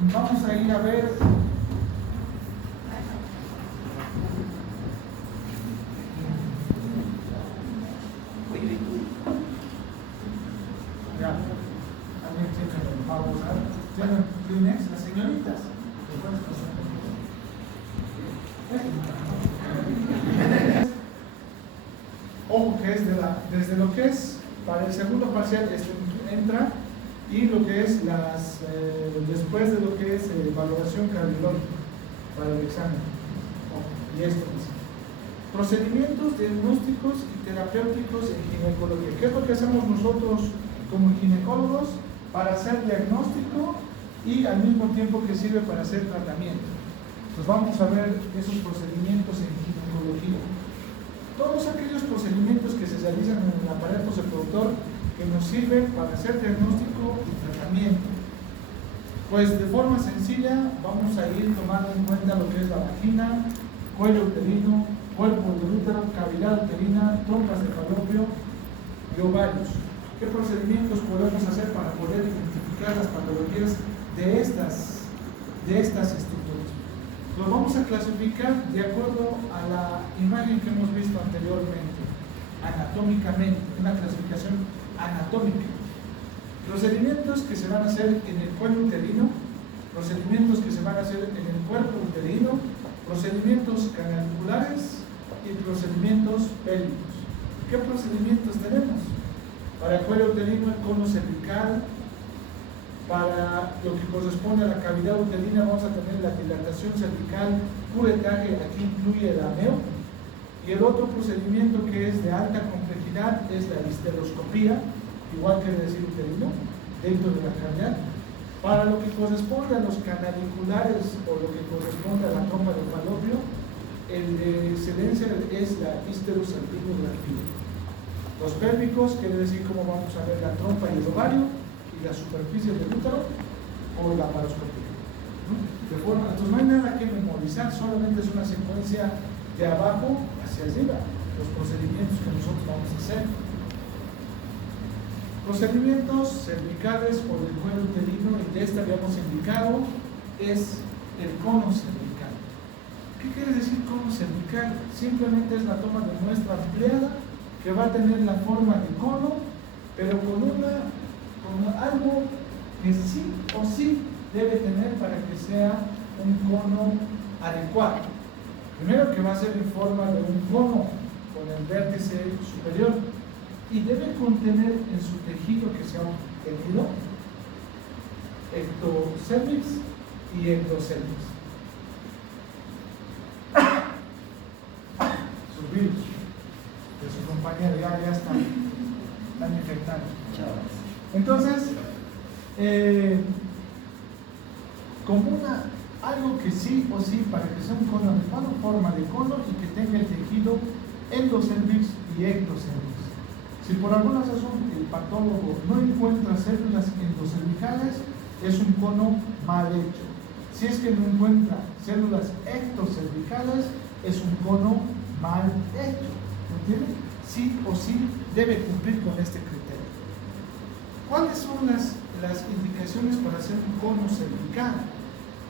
Vamos a ir a ver. Ya, alguien tiene pausa. ¿Tienen Kleenex? Las señoritas. Ojo que es desde lo que es para el segundo parcial entra, y lo que es después de lo que es valoración cardiológica para el examen. Y esto es procedimientos diagnósticos y terapéuticos en ginecología. ¿Qué es lo que hacemos nosotros como ginecólogos para hacer diagnóstico y al mismo tiempo que sirve para hacer tratamiento? Pues vamos a ver esos procedimientos en ginecología. Todos aquellos procedimientos que se realizan en el aparato reproductor que nos sirven para hacer diagnóstico y tratamiento. Pues de forma sencilla vamos a ir tomando en cuenta lo que es la vagina, cuello uterino, cuerpo del útero, cavidad uterina, trompas de falopio y ovarios. ¿Qué procedimientos podemos hacer para poder identificar las patologías de estas estructuras? Lo vamos a clasificar de acuerdo a la imagen que hemos visto anteriormente, anatómicamente, una clasificación anatómica. Procedimientos que se van a hacer en el cuello uterino, procedimientos que se van a hacer en el cuerpo uterino, procedimientos canaliculares y procedimientos pélvicos. ¿Qué procedimientos tenemos? Para el cuello uterino, el cono cervical. Para lo que corresponde a la cavidad uterina vamos a tener la dilatación cervical, curetaje, aquí incluye el ameo. Y el otro procedimiento que es de alta complejidad es la histeroscopía, igual que decir uterino, dentro de la cavidad. Para lo que corresponde a los canaliculares o lo que corresponde a la trompa de falopio, el de excelencia es la histerosalpingografía. Los pélvicos quiere decir cómo vamos a ver la trompa y el ovario, y la superficie del útero, o la paroscopía. Entonces no hay nada que memorizar, solamente es una secuencia de abajo hacia arriba, los procedimientos que nosotros vamos a hacer. Procedimientos cervicales o del cuello uterino, y de este habíamos indicado, es el cono cervical. ¿Qué quiere decir cono cervical? Simplemente es la toma de muestra ampliada que va a tener la forma de cono, pero con algo que sí o sí debe tener para que sea un cono adecuado. Primero, que va a ser en forma de un cono con el vértice superior, y debe contener en su tejido que sea obtenido ectocervix y ectocervix. Sus virus de su compañero ya están infectando. Entonces, como algo que sí o sí, para que sea un cono adecuado, forma de cono y que tenga el tejido endocervix y ectocervix. Si por alguna razón el patólogo no encuentra células endocervicales, es un cono mal hecho. Si es que no encuentra células ectocervicales, es un cono mal hecho. ¿Entienden? Sí o sí debe cumplir con este criterio. ¿Cuáles son las indicaciones para hacer un cono cervical?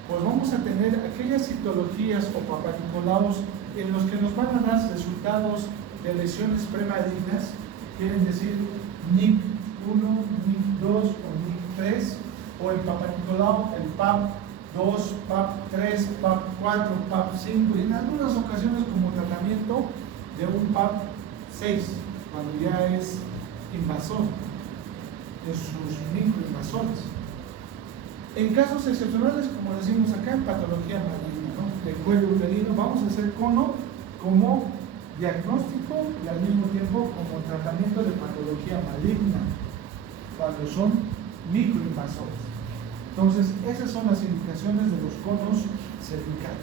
Pues vamos a tener aquellas citologías o papanicolaos en los que nos van a dar resultados de lesiones premalignas, quieren decir NIC1, NIC2 o NIC3, o el papanicolao, el PAP2, PAP3, PAP4, PAP5, y en algunas ocasiones como tratamiento de un PAP6, cuando ya es invasor de sus microinvasores. En casos excepcionales, como decimos acá, en patología maligna, ¿no?, de cuello uterino, vamos a hacer cono como diagnóstico y al mismo tiempo como tratamiento de patología maligna, cuando son microinvasores. Entonces, esas son las indicaciones de los conos cervicales.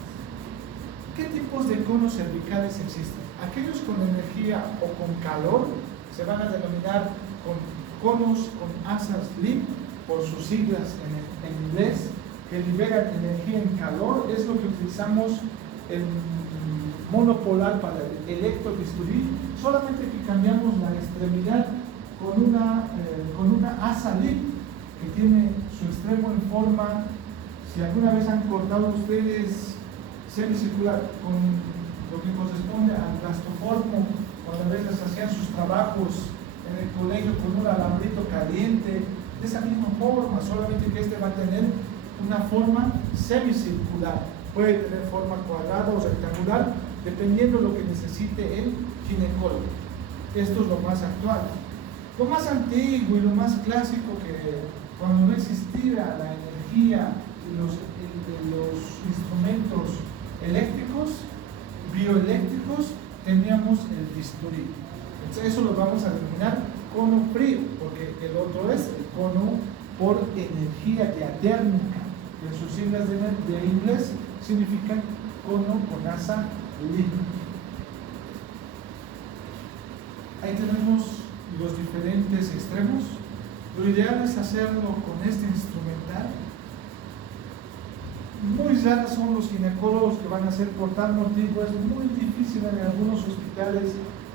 ¿Qué tipos de conos cervicales existen? Aquellos con energía o con calor se van a denominar conos con asas LIB, por sus siglas en inglés, que liberan energía en calor. Es lo que utilizamos en monopolar para el electrobisturí, solamente que cambiamos la extremidad con una asa LIB que tiene su extremo en forma Si alguna vez han cortado ustedes semicircular con lo que corresponde al gastoformo, cuando a veces hacían sus trabajos en el colegio con un alambrito caliente, de esa misma forma, solamente que este va a tener una forma semicircular. Puede tener forma cuadrada o rectangular, dependiendo de lo que necesite el ginecólogo. Esto es lo más actual. Lo más antiguo y lo más clásico, que cuando no existía la energía y los instrumentos eléctricos, bioeléctricos, teníamos el bisturí. Entonces eso lo vamos a denominar cono frío, porque el otro es el cono por energía diatérmica, que en sus siglas de inglés significan cono con asa libre. Ahí tenemos los diferentes extremos. Lo ideal es hacerlo con este instrumental. Muy raros son los ginecólogos que van a hacer cortar motivo. Es muy difícil en algunos hospitales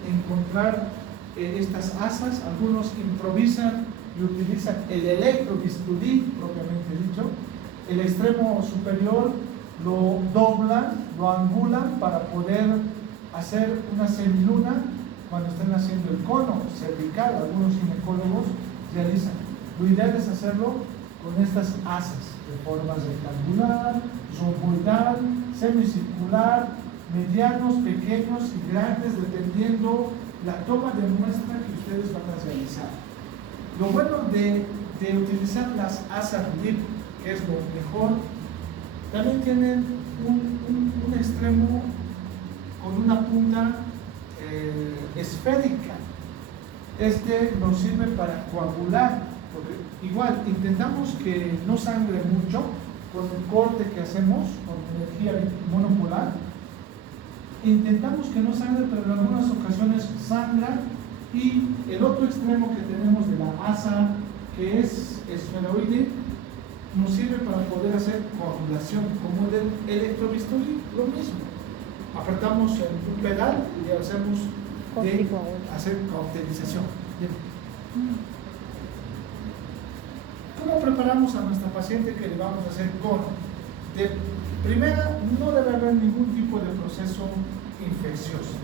encontrar estas asas. Algunos improvisan y utilizan el electrobisturí, propiamente dicho. El extremo superior lo doblan, lo angulan para poder hacer una semiluna cuando estén haciendo el cono cervical. Algunos ginecólogos realizan. Lo ideal es hacerlo con estas asas de forma rectangular, romboidal, semicircular, medianos, pequeños y grandes, dependiendo la toma de muestra que ustedes van a realizar. Lo bueno de utilizar las asas LIP, que es lo mejor, también tienen un extremo con una punta esférica. Este nos sirve para coagular, porque igual intentamos que no sangre mucho con el corte que hacemos con energía monopolar. Intentamos que no sangre, pero en algunas ocasiones sangra. Y el otro extremo que tenemos de la asa, que es esferoide, nos sirve para poder hacer coagulación, como el del electrobisturí, lo mismo. Apretamos un pedal y le hacemos de hacer cauterización. ¿Cómo preparamos a nuestra paciente que le vamos a hacer cono? De primera, no debe haber ningún tipo de proceso infeccioso.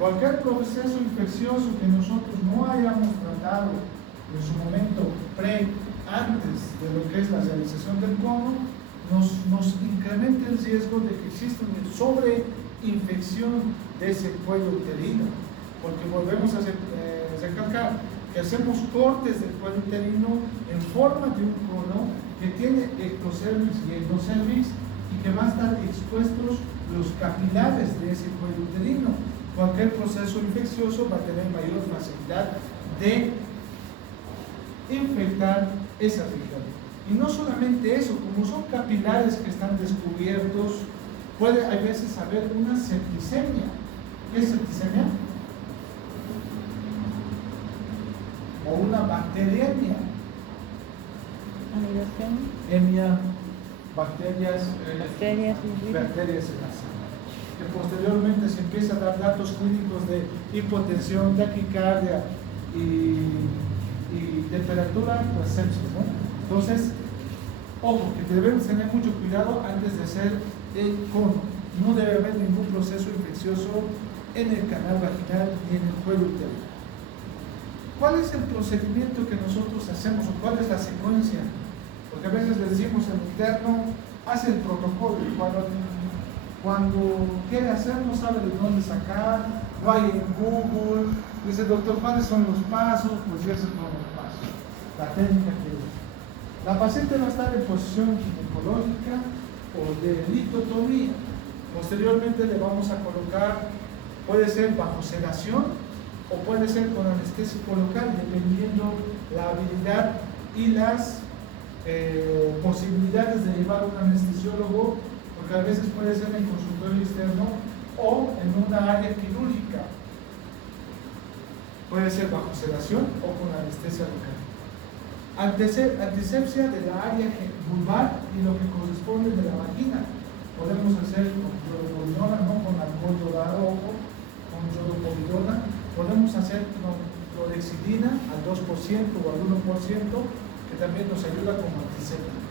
Cualquier proceso infeccioso que nosotros no hayamos tratado en su momento antes de lo que es la realización del cono, nos incrementa el riesgo de que exista una sobreinfección de ese cuello uterino, porque volvemos a recalcar que hacemos cortes del cuello uterino en forma de un cono que tiene ectocervix y endocervix y que van a estar expuestos los capilares de ese cuello uterino. Cualquier proceso infeccioso va a tener mayor facilidad de infectar esa región. Y no solamente eso, como son capilares que están descubiertos, puede a veces haber una septicemia. ¿Qué es septicemia? O una bacteriemia. Bacterias en la sangre. Que posteriormente se empieza a dar datos clínicos de hipotensión, taquicardia y temperatura, pues sepsis, ¿no? Entonces, ojo, que debemos tener mucho cuidado antes de hacer el cono. No debe haber ningún proceso infeccioso en el canal vaginal ni en el cuello uterino. ¿Cuál es el procedimiento que nosotros hacemos o cuál es la secuencia? Porque a veces le decimos al interno, hace el protocolo y cuando quiere hacer no sabe de dónde sacar, va en Google, dice, doctor, ¿cuáles son los pasos? Pues ya esos son los pasos, la técnica que usa. La paciente va a estar en posición ginecológica o de litotomía. Posteriormente le vamos a colocar, puede ser bajo sedación o puede ser con anestésico local, dependiendo la habilidad y las posibilidades de llevar un anestesiólogo, porque a veces puede ser en consultorio externo o en una área quirúrgica. Puede ser bajo sedación o con anestesia local. Antisepsia de la área vulvar y lo que corresponde de la vagina. Podemos hacer con cloropovidona, no con alcohol dorado, ojo, con cloropovidona. Podemos hacer con clorexidina al 2% o al 1%, que también nos ayuda como antiséptico.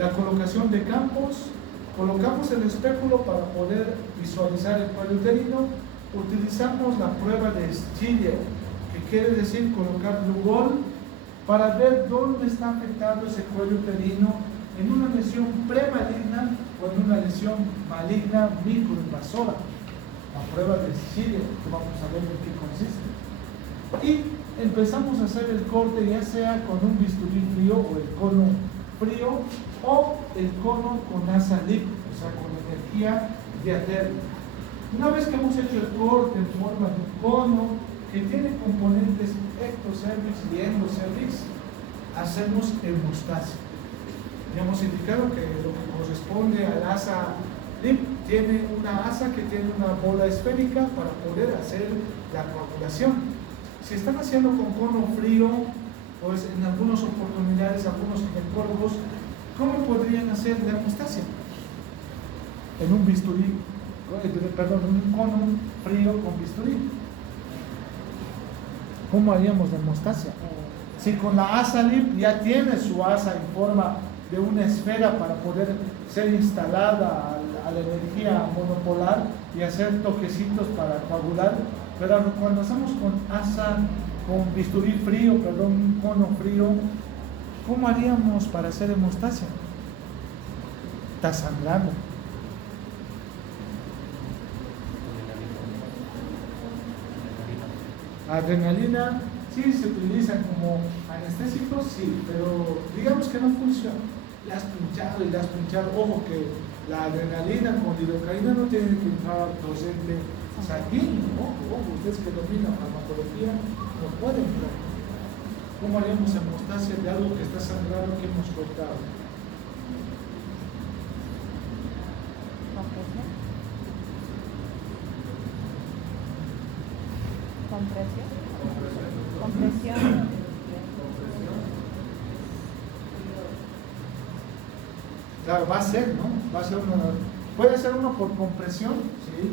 La colocación de campos. Colocamos el espéculo para poder visualizar el cuello uterino. Utilizamos la prueba de Schiller, que quiere decir colocar Lugol para ver dónde está afectado ese cuello uterino en una lesión premaligna o en una lesión maligna microinvasora. La prueba de Schiller, que vamos a ver en qué consiste. Y empezamos a hacer el corte, ya sea con un bisturí frío o el cono frío, o el cono con asa lip, o sea, con energía diatérmica. Una vez que hemos hecho el corte en forma de cono, que tiene componentes ectocervix y endocervix, hacemos hemostasia. Ya hemos indicado que lo que corresponde al asa lip tiene una asa que tiene una bola esférica para poder hacer la coagulación. Si están haciendo con cono frío, pues en algunas oportunidades, algunos ginecólogos, ¿cómo podrían hacer la hemostasia? En un bisturí, perdón, en un cono frío con bisturí. ¿Cómo haríamos la hemostasia? Si con la asa lip ya tiene su asa en forma de una esfera para poder ser instalada a la energía monopolar y hacer toquecitos para coagular, pero cuando hacemos con asa, con bisturí frío, perdón, un cono frío, ¿cómo haríamos para hacer hemostasia? Está sangrando. Adrenalina, sí, se utiliza como anestésico, sí, pero digamos que no funciona. Le has pinchado y le has pinchado. Ojo que la adrenalina con lidocaína no tiene que entrar al torrente sanguíneo. Ojo, ustedes que dominan farmacología no pueden entrar. ¿Cómo haríamos hemostasia de algo que está sangrado que hemos cortado? Compresión. Claro, va a ser, ¿no? Va a ser puede ser uno por compresión, sí,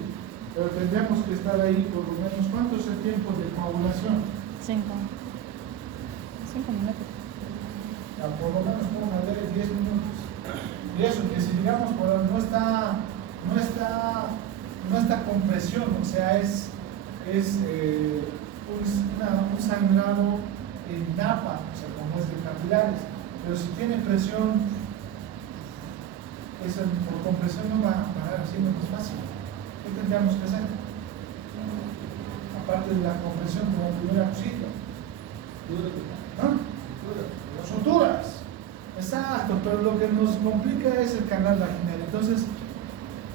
pero tendríamos que estar ahí por lo menos. ¿Cuánto es el tiempo de coagulación? 5 minutos. Ya, por lo menos póngale 10 minutos. Y eso, que si digamos, no está compresión, o sea, es un sangrado en napa, o sea, como es de capilares, pero si tiene presión, eso por compresión no va a parar así, no es fácil. ¿Qué tendríamos que hacer? Aparte de la compresión como primer auxilio. ¿No? Suturas. Exacto, pero lo que nos complica es el canal vaginal. Entonces,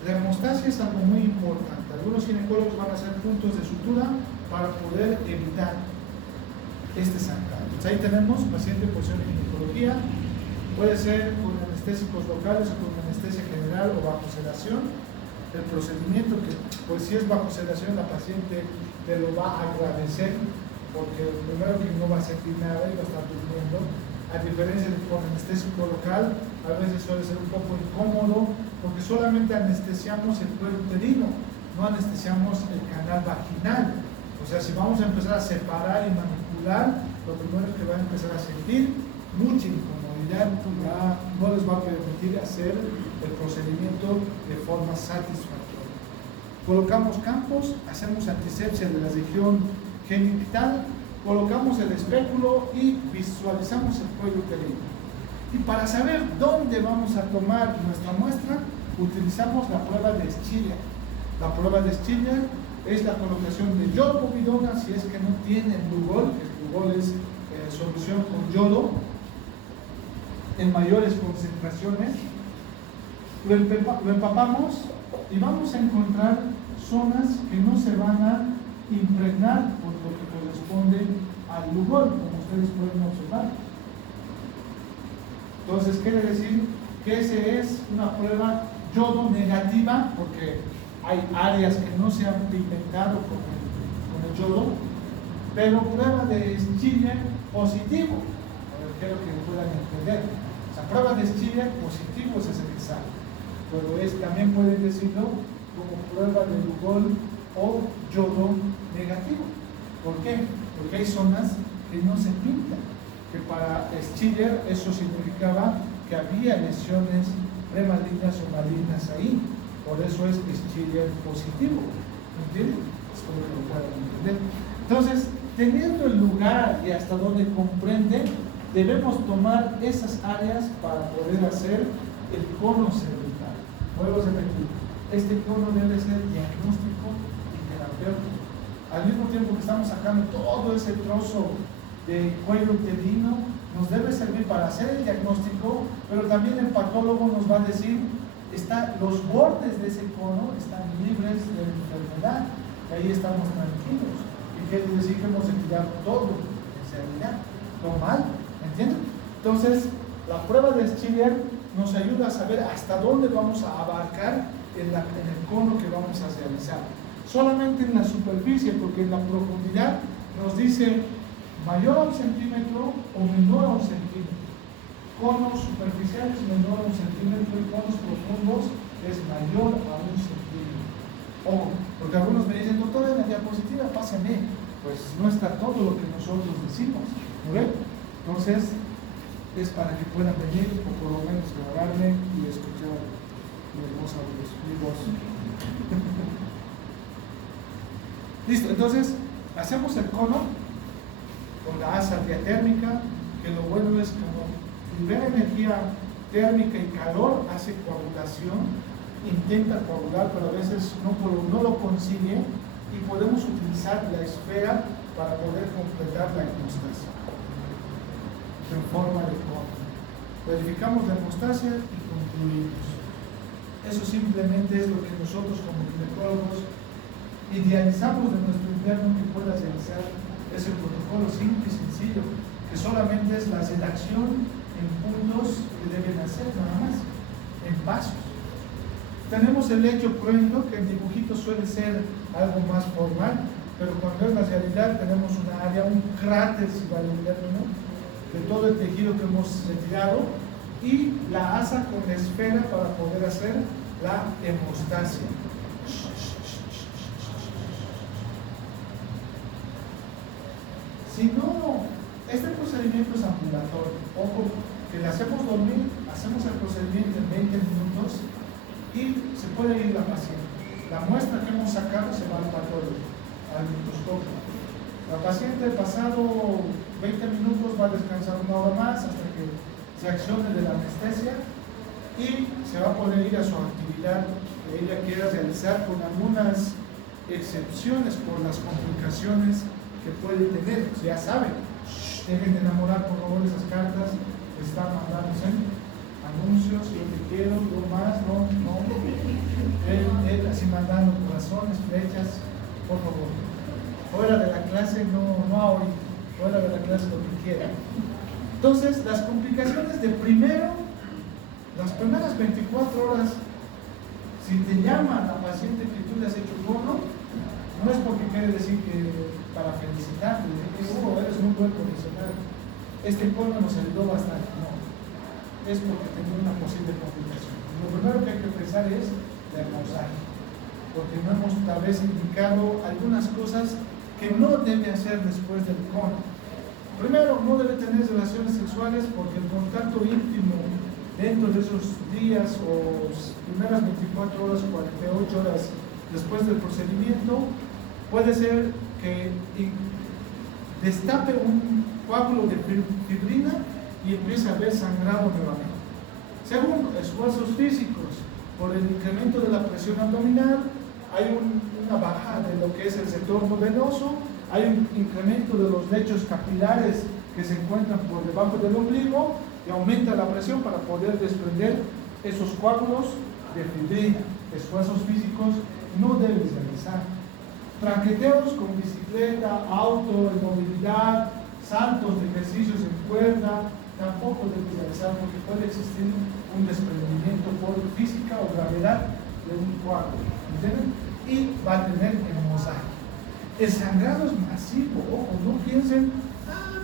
la hemostasia es algo muy importante. Algunos ginecólogos van a hacer puntos de sutura para poder evitar este sangrado. Entonces, ahí tenemos paciente en posición de ginecología. Puede ser con anestésicos locales o con anestesia general o bajo sedación. El procedimiento, que pues si es bajo sedación, la paciente te lo va a agradecer, porque primero que no va a sentir nada y va a estar durmiendo. A diferencia de con anestésico local, a veces suele ser un poco incómodo, porque solamente anestesiamos el cuello uterino, no anestesiamos el canal vaginal. O sea, si vamos a empezar a separar y manipular, lo primero es que van a empezar a sentir mucha incomodidad, no les va a permitir hacer el procedimiento de forma satisfactoria. Colocamos campos, hacemos antisepsia de la región genital, colocamos el espéculo y visualizamos el cuello uterino. Y para saber dónde vamos a tomar nuestra muestra, utilizamos la prueba de Schiller. La prueba de Schiller es la colocación de yodo povidona si es que no tiene Lugol, que Lugol es solución con yodo en mayores concentraciones. Lo empapamos y vamos a encontrar zonas que no se van a impregnar por lo que corresponde al Lugol, como ustedes pueden observar. Entonces quiere decir que esa es una prueba yodo negativa, porque hay áreas que no se han pigmentado con el yodo, pero prueba de Schiller positivo. Quiero que puedan entender. O sea, prueba de Schiller positivo es ese que sale, pero también pueden decirlo como prueba de Lugol o yodo negativo. ¿Por qué? Porque hay zonas que no se pintan, que para Schiller eso significaba que había lesiones premalignas o malignas ahí. Por eso es Schiller positivo. ¿Entienden? Espero que lo puedan entender. Entonces, teniendo el lugar y hasta donde comprende, debemos tomar esas áreas para poder hacer el cono cervical. Vuelvo a repetir, este cono debe ser diagnóstico y terapéutico. Al mismo tiempo que estamos sacando todo ese trozo de cuello uterino, nos debe servir para hacer el diagnóstico, pero también el patólogo nos va a decir, los bordes de ese cono están libres de enfermedad, y ahí estamos tranquilos. Y quiere decir que hemos retirado todo, en realidad, lo mal, ¿entienden? Entonces, la prueba de Schiller nos ayuda a saber hasta dónde vamos a abarcar en el cono que vamos a realizar. Solamente en la superficie, porque en la profundidad nos dice mayor a 1 centímetro o menor a 1 centímetro. Conos superficiales menor a 1 centímetro y conos profundos es mayor a 1 centímetro. Ojo, porque algunos me dicen, doctor, en la diapositiva pásame. Pues no está todo lo que nosotros decimos, ¿no ven? Entonces, es para que puedan venir o por lo menos grabarme y escuchar mi hermosa voz, mi voz. Listo, entonces hacemos el cono con la asa diatérmica, que lo bueno es como libera energía térmica y calor, hace coagulación, intenta coagular, pero a veces no lo consigue, y podemos utilizar la esfera para poder completar la hemostasia en forma de cono. Verificamos la hemostasia y concluimos. Eso simplemente es lo que nosotros como ginecólogos idealizamos de nuestro interno que pueda realizar. Es el protocolo simple y sencillo, que solamente es la redacción en puntos que deben hacer, nada más, en pasos. Tenemos el lecho cruento, que en dibujito suele ser algo más formal, pero cuando es la realidad tenemos una área, un cráter, si vale el término, de todo el tejido que hemos retirado, y la asa con la esfera para poder hacer la hemostasia. Si no, este procedimiento es ambulatorio. Ojo, que le hacemos dormir, hacemos el procedimiento en 20 minutos y se puede ir la paciente. La muestra que hemos sacado se va al patólogo, al microscopio. La paciente, pasado 20 minutos, va a descansar 1 hora más hasta que se accione de la anestesia y se va a poder ir a su actividad que ella quiera realizar, con algunas excepciones por las complicaciones que puede tener. Ya saben, dejen de enamorar por favor esas cartas que están mandándose, anuncios, yo te quiero, yo más, no, él así mandando corazones, flechas, por favor. Fuera de la clase, no ahorita, fuera de la clase lo que quieran. Entonces, las complicaciones de las primeras 24 horas, si te llama la paciente que tú le has hecho cono, no es porque quiere decir que para felicitarte, que eres un buen profesional, este cono nos ayudó bastante. No, es porque tenía una posible complicación. Lo primero que hay que pensar es la hemorragia, porque no hemos tal vez indicado algunas cosas que no debe hacer después del cono. Primero, no debe tener relaciones sexuales, porque el contacto íntimo dentro de esos días o primeras 24 horas, 48 horas después del procedimiento, puede ser que destape un coágulo de fibrina y empiece a haber sangrado nuevamente. Segundo, esfuerzos físicos. Por el incremento de la presión abdominal, hay una baja de lo que es el retorno venoso, hay un incremento de los lechos capilares que se encuentran por debajo del ombligo y aumenta la presión para poder desprender esos coágulos de fibrina. Esfuerzos físicos no debes realizar. Traqueteos con bicicleta, auto, en movilidad, saltos de ejercicios en cuerda, tampoco debes realizar, porque puede existir un desprendimiento por física o gravedad de un coágulo, ¿entienden? Y va a tener hemorragia. El sangrado es masivo, ojo, no piensen,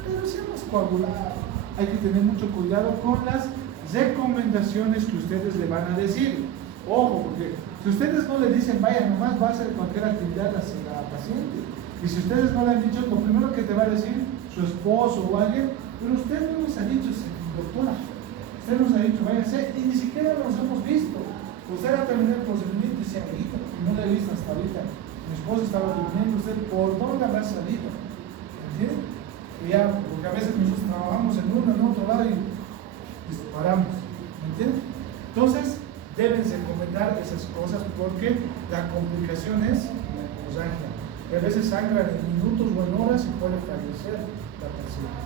pero si hemos coagulado. Hay que tener mucho cuidado con las recomendaciones que ustedes le van a decir. Ojo, porque si ustedes no le dicen, vaya, nomás va a hacer cualquier actividad hacia la paciente, y si ustedes no le han dicho, lo primero que te va a decir su esposo o alguien, pero usted no les ha dicho, doctora, Usted nos ha dicho, váyase, y ni siquiera nos hemos visto. Usted ha terminado el procedimiento y se ha ido, y no le he visto hasta ahorita. Mi esposa estaba durmiendo, usted, ¿por dónde habrá salido? ¿Entiende? Y ya, porque a veces nosotros trabajamos en uno, en otro lado y disparamos. ¿Entiende? Entonces, deben de comentar esas cosas porque la complicación es la hemorragia. Y a veces sangra en minutos o en horas y puede fallecer la persona.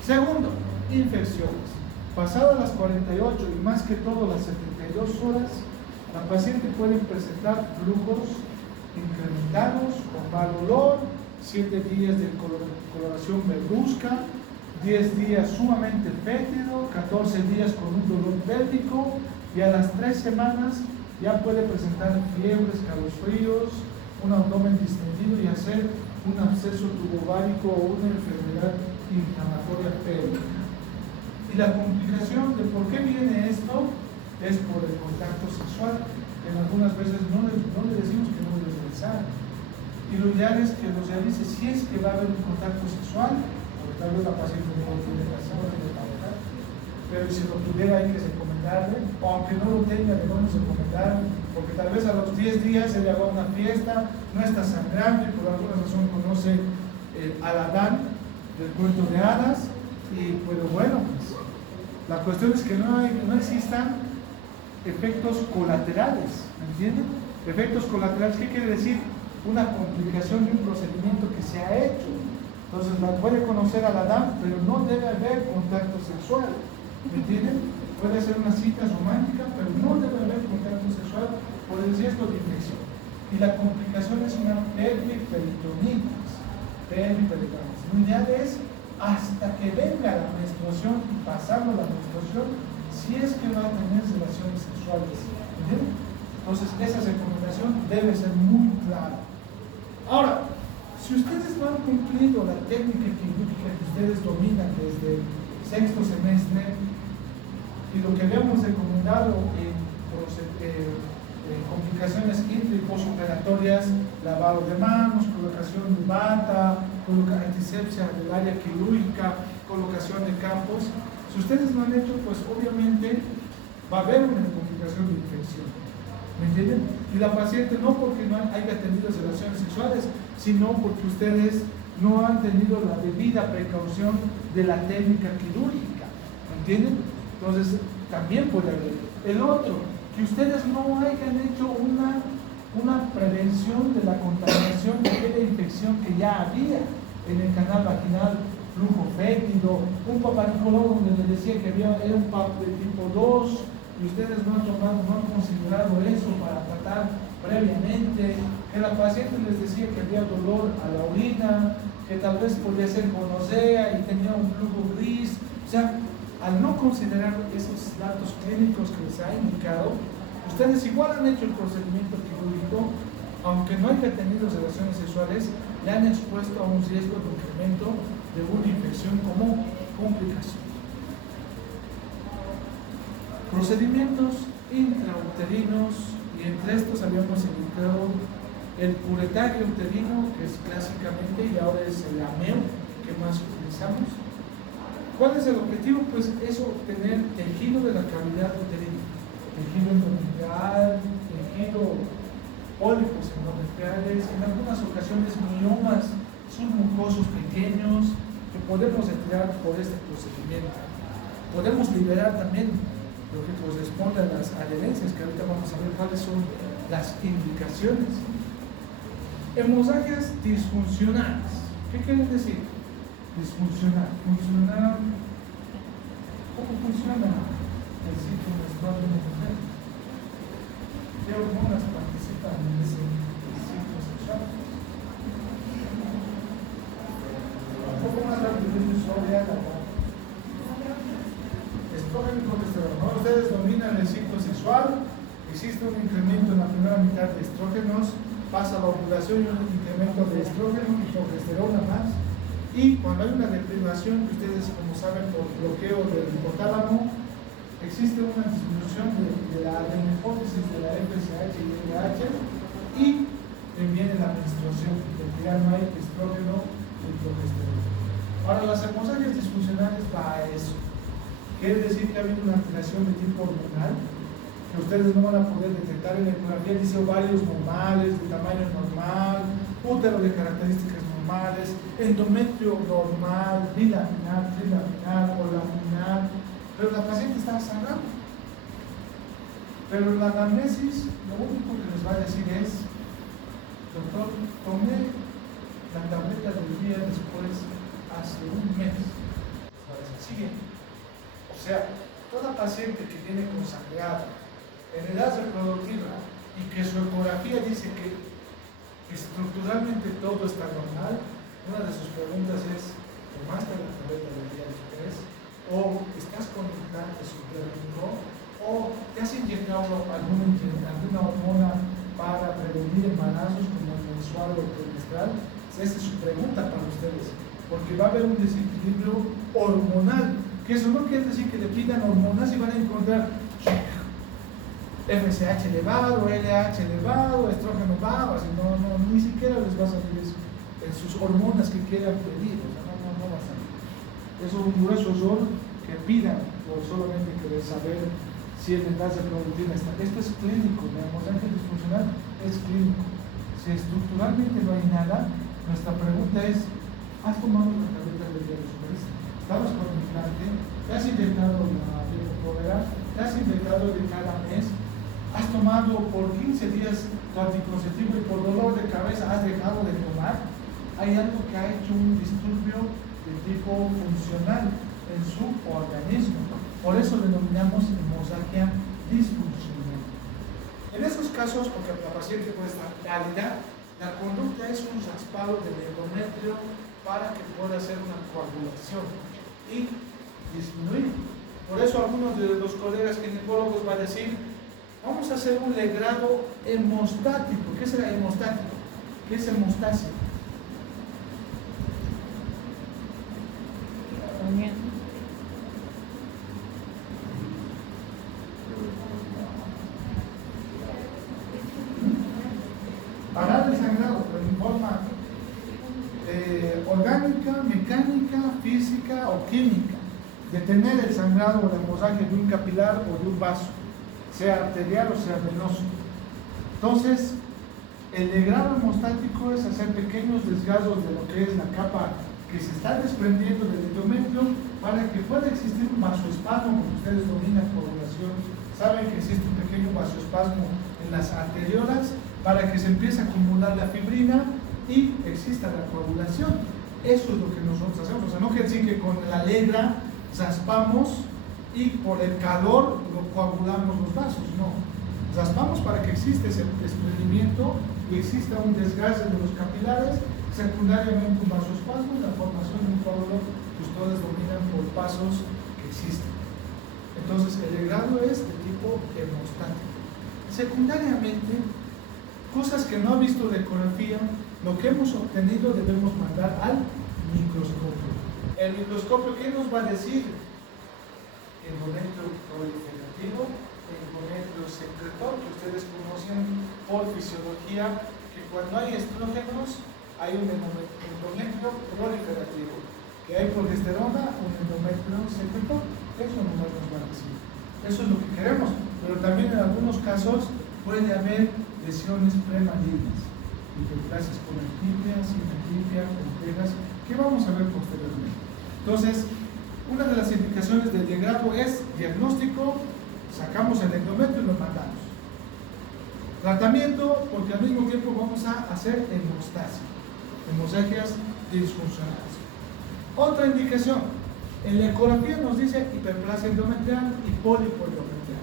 Segundo, infecciones. Pasadas las 48 y más que todo las 72 horas, la paciente puede presentar flujos incrementados con mal olor, 7 días de coloración verduzca, 10 días sumamente fétido, 14 días con un dolor pélvico y a las 3 semanas ya puede presentar fiebre, escalofríos, un abdomen distendido y hacer un absceso tubovárico o una enfermedad inflamatoria pélvica. Y la complicación de por qué viene esto es por el contacto sexual, que algunas veces no le decimos que no debe realizar. Y lo ideal es que lo realice si es que va a haber un contacto sexual, porque tal vez la paciente no lo tiene casado, no tiene pareja, pero si lo tuviera hay que recomendarle, o aunque no lo tenga, debemos recomendar, porque tal vez a los 10 días se le haga una fiesta, no está sangrando y por alguna razón conoce al Adán del cuento de hadas, y pero bueno, pues, la cuestión es que no existan efectos colaterales, ¿me entienden? Efectos colaterales, ¿qué quiere decir? Una complicación de un procedimiento que se ha hecho. Entonces la puede conocer al Adán, pero no debe haber contacto sexual, ¿me entienden? Puede ser una cita romántica, pero no debe haber contacto sexual por el riesgo de infección. Y la complicación es una peritoneal. Lo ideal es hasta que venga la menstruación y pasando la menstruación, si es que va a tener relaciones sexuales. ¿Entienden? Entonces esa recomendación debe ser muy clara. Ahora, si ustedes no han cumplido la técnica quirúrgica que ustedes dominan desde sexto semestre y lo que habíamos recomendado en complicaciones intra y postoperatorias, lavado de manos, colocación de bata, antisepsia del área quirúrgica, colocación de campos, si ustedes lo han hecho, pues obviamente va a haber una complicación de infección. ¿Me entienden? Y la paciente no porque no haya tenido relaciones sexuales, sino porque ustedes no han tenido la debida precaución de la técnica quirúrgica. ¿Me entienden? Entonces, también puede haber. El otro, que ustedes no hayan hecho una prevención de la contaminación de aquella infección que ya había en el canal vaginal, flujo fétido, un Papa Nicolau donde le decía que era un PAP de tipo 2, y ustedes no han considerado eso para tratar previamente, que la paciente les decía que había dolor a la orina, que tal vez podía ser gonorrea y tenía un flujo gris. O sea, al no considerar esos datos clínicos que les ha indicado, ustedes igual han hecho el procedimiento quirúrgico, aunque no haya tenido relaciones sexuales, le han expuesto a un riesgo de incremento de una infección como complicación. Procedimientos intrauterinos, y entre estos habíamos indicado el puretaje uterino, que es clásicamente, y ahora es el ameo que más utilizamos. ¿Cuál es el objetivo? Pues es obtener tejido de la cavidad uterina, tejido endometrial, tejido pólipos endometriales, en algunas ocasiones miomas submucosos pequeños que podemos retirar por este procedimiento. Podemos liberar también lo que corresponde a las adherencias, que ahorita vamos a ver cuáles son las indicaciones. Hemorragias disfuncionales. ¿Qué quiere decir? Disfuncional. Funcional. ¿Cómo funciona el ciclo menstrual de una mujer? ¿Qué hormonas participan en ese ciclo sexual? Un poco más rápido sobre la estrógeno y progesterona. Ustedes dominan el ciclo sexual, existe un incremento en la primera mitad de estrógenos, pasa la ovulación y un incremento de estrógeno y progesterona más. Y cuando hay una deprivación, que ustedes como saben por bloqueo del hipotálamo, existe una disminución de la adenopótesis de la FSH y LH y viene la menstruación, porque ya no hay estrógeno y progesterona. Ahora, las hemorragias disfuncionales va a eso. quiere decir que ha habido una alteración de tipo hormonal, que ustedes no van a poder detectar en la ecografía. Dice ovarios normales, de tamaño normal, útero de características normales, endometrio normal, bilaminar, trilaminar o laminar, pero la paciente está sangrando. Pero la anamnesis, lo único que les va a decir es: doctor, tomé la tableta del día después hace un mes. Sigue. O sea, toda paciente que viene consangreada en edad reproductiva y que su ecografía dice que estructuralmente todo está normal, una de sus preguntas es: ¿tomaste la tableta del día después? ¿O estás con implante subdérmico? ¿O te has inyectado alguna hormona para prevenir embarazos como el mensual o el trimestral? Esa es su pregunta para ustedes, porque va a haber un desequilibrio hormonal, que eso no quiere decir que le pidan hormonas y van a encontrar FSH elevado, LH elevado, estrógeno bajo, así no, ni siquiera les va a salir eso en sus hormonas que quieran pedir, o sea, no va a salir. Eso es un grueso error que pidan, o solamente querer saber si en edad reproductiva está. Esto es clínico, la hemorragia disfuncional es clínico. Si estructuralmente no hay nada, nuestra pregunta es: ¿has tomado la tableta del día después? ¿Estabas con implante? ¿Te has inyectado la biocopovera? ¿Te has inyectado de cada mes? ¿Has tomado por 15 días tu anticonceptivo y por dolor de cabeza has dejado de tomar? Hay algo que ha hecho un disturbio de tipo funcional en su organismo. Por eso denominamos hemorragia disfuncional. En esos casos, porque la paciente puede estar pálida, la conducta es un raspado del endometrio para que pueda hacer una coagulación y disminuir. Por eso algunos de los colegas ginecólogos van a decir: vamos a hacer un legrado hemostático. ¿Qué será hemostático? ¿Qué es hemostasia? Parar el sangrado, pero en forma orgánica, mecánica, física o química. Detener el sangrado o la hemorragia de un capilar o de un vaso, sea arterial o sea venoso. Entonces, el legrado hemostático es hacer pequeños desgarros de lo que es la capa que se está desprendiendo del endometrio para que pueda existir un vasoespasmo, como ustedes dominan coagulación. Saben que existe un pequeño vasoespasmo en las arteriolas para que se empiece a acumular la fibrina y exista la coagulación. Eso es lo que nosotros hacemos. O sea, no quiere decir que con la legra raspamos y por el calor lo coagulamos los vasos, no. Raspamos para que exista ese desprendimiento y exista un desgaste de los capilares, secundariamente un vasoespasmo y la formación de un coágulo que ustedes dominan por pasos que existen. Entonces, el legrado es de tipo hemostático. Secundariamente, cosas que no ha visto de ecografía, lo que hemos obtenido debemos mandar al microscopio. El microscopio, ¿qué nos va a decir? Endometrio proliferativo, endometrio secretor, que ustedes conocen por fisiología, que cuando hay estrógenos hay un endometrio proliferativo, que hay progesterona, un endometrio secretor. Eso nos va a decir. Eso es lo que queremos, pero también en algunos casos puede haber lesiones premalignas, hiperplasias colectivas, simetría, complejas, que vamos a ver posteriormente. Entonces, una de las indicaciones del legrado es diagnóstico, sacamos el endometrio y lo mandamos. Tratamiento, porque al mismo tiempo vamos a hacer hemostasia, hemorragias disfuncionales. Otra indicación, en la ecografía nos dice hiperplasia endometrial y pólipo endometrial.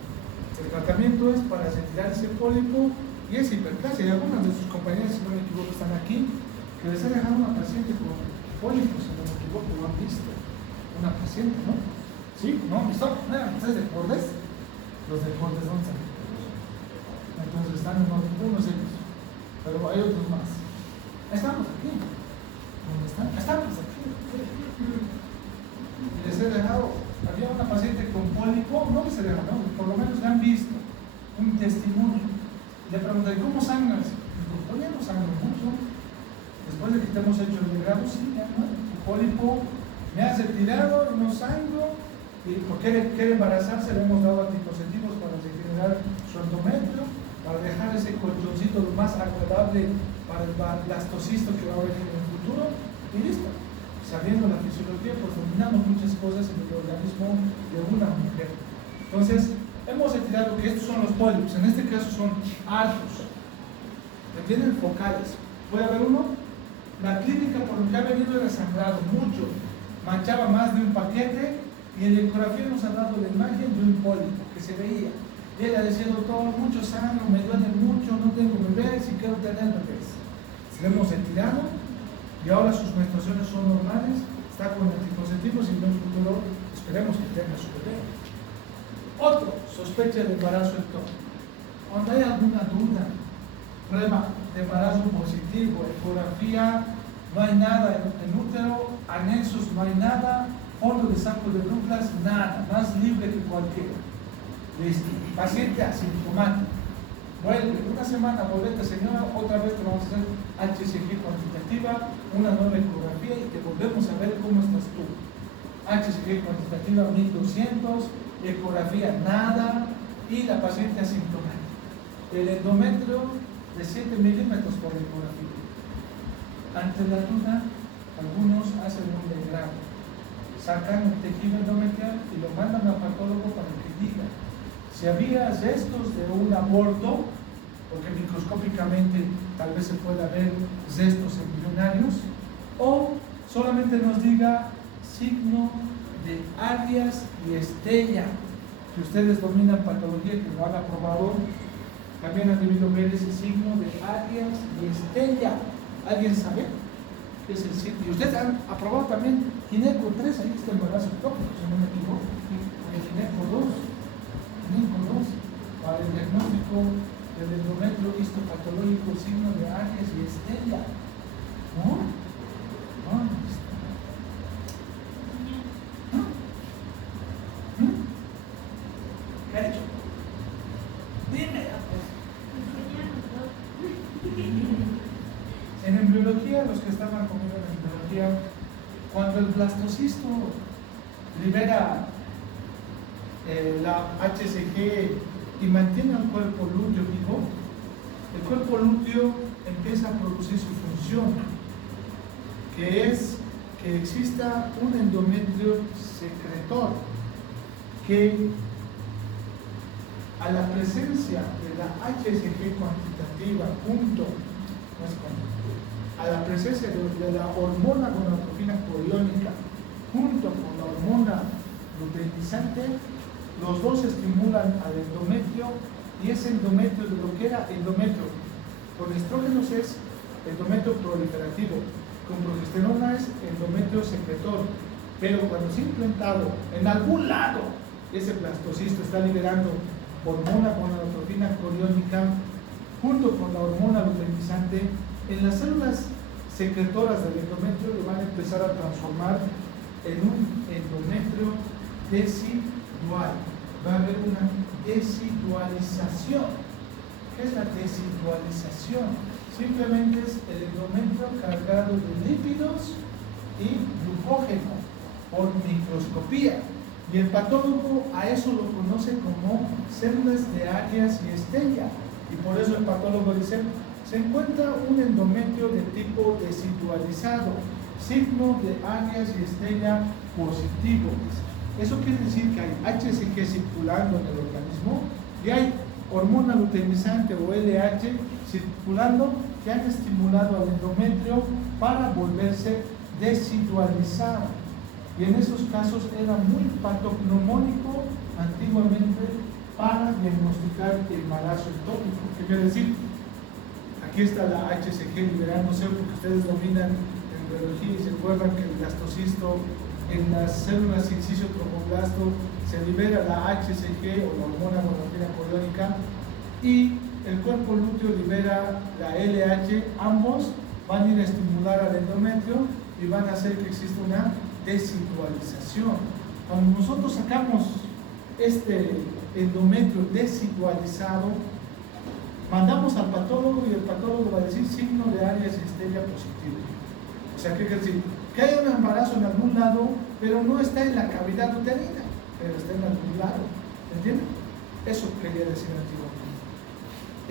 El tratamiento es para retirar ese pólipo y esa hiperplasia. Y algunas de sus compañeras, si no me equivoco, están aquí, que les ha dejado una paciente con pólipos, si no me equivoco, lo han visto. Una paciente, ¿no? ¿Sí? ¿No? ¿Visto? ¿Ustedes de bordes? Los de bordes, ¿dónde están? Entonces están en unos ellos, pero hay otros más. Estamos aquí. ¿Dónde están? Estamos aquí. Y les he dejado, había una paciente con pólipo, no les he dejado, no, por lo menos le han visto un testimonio. Le pregunté, ¿cómo sangras? Digo, todavía no sangro mucho. Después de que te hemos hecho el legrado, sí, ya no. El pólipo me has retirado, no sangro, ¿Y por qué quiere embarazarse? Le hemos dado anticonceptivos para regenerar su endometrio, para dejar ese colchoncito lo más agradable para el blastocisto que va a venir en el futuro, y listo. Sabiendo la fisiología, pues dominamos muchas cosas en el organismo de una mujer. Entonces, hemos retirado que estos son los pólipos, en este caso son hartos, que tienen focales. ¿Puede haber uno? La clínica, por lo que ha venido, era sangrado mucho, manchaba más de un paquete, y en la ecografía nos ha dado la imagen de un pólipo que se veía. Y ella decía: doctor, mucho sangre, me duele mucho, no tengo bebés y quiero tener bebés. Se lo hemos retirado y ahora sus menstruaciones son normales, está con anticonceptivos y en un futuro esperemos que tenga su bebé. Otro, sospecha de embarazo ectópico. Cuando hay alguna duda, prueba de embarazo positivo, ecografía, no hay nada en útero, anexos, no hay nada, fondo de saco de Douglas, nada, más libre que cualquiera. Listo. Paciente asintomático. Vuelve, una semana, volvete, señora, otra vez te vamos a hacer HCG cuantitativa, una nueva ecografía y te volvemos a ver cómo estás tú. HCG cuantitativa 1200, ecografía nada y la paciente asintomática. El endometrio de 7 milímetros por ecografía. Ante la duda, algunos hacen un legrado, sacan el tejido endometrial y lo mandan al patólogo para que diga si había restos de un aborto, porque microscópicamente tal vez se pueda ver restos embrionarios, o solamente nos diga signo de Arias y Estella. Si ustedes dominan patología, que lo han aprobado, también han debido ver ese signo de Arias y Estella. ¿Alguien sabe qué es el signo? Y ustedes han aprobado también Gineco 3, ahí está el embarazo ectópico, si no me equivoco, el Gineco 2, para el diagnóstico del endometrio histopatológico, signo de Arias y Estella. ¿No? ¿No? ¿Qué ha hecho? Dime. En embriología, los que estaban conmigo en embriología, cuando el blastocisto libera la HCG y mantiene al cuerpo lúteo vivo, el cuerpo lúteo empieza a producir su función, que es que exista un endometrio secretor que, a la presencia de la HCG cuantitativa a la presencia de la hormona gonadotropina coriónica junto con la hormona luteinizante, los dos estimulan al endometrio, y ese endometrio, de lo que era endometrio con estrógenos es endometrio proliferativo, con progesterona es endometrio secretor. Pero cuando se ha implantado en algún lado, ese blastocisto está liberando hormona gonadotropina coriónica junto con la hormona luteinizante, en las células secretoras del endometrio lo van a empezar a transformar en un endometrio decidual. Va a haber una decidualización. ¿Qué es la decidualización? Simplemente es el endometrio cargado de lípidos y glucógeno por microscopía. Y el patólogo a eso lo conoce como células de Arias y Estella. Y por eso el patólogo dice: se encuentra un endometrio de tipo decidualizado, signo de Arias y Estella positivo. Eso quiere decir que hay HCG circulando en el organismo y hay hormona luteinizante o LH circulando que han estimulado al endometrio para volverse decidualizado. Y en esos casos era muy patognomónico antiguamente para diagnosticar el embarazo ectópico. ¿Qué quiere decir? Aquí está la HCG liberándose, porque ustedes dominan en biología y se acuerdan que el blastocisto, en las células inciso tromboblasto, se libera la HCG o la hormona gonadotropina coriónica, y el cuerpo lúteo libera la LH. Ambos van a ir a estimular al endometrio y van a hacer que exista una decidualización. Cuando nosotros sacamos este endometrio decidualizado, mandamos al patólogo y el patólogo va a decir signo de Arias y Estella positivo. O sea, ¿qué quiere decir? Que hay un embarazo en algún lado, pero no está en la cavidad uterina. pero está en algún lado. ¿Entienden? Eso quería decir antiguamente.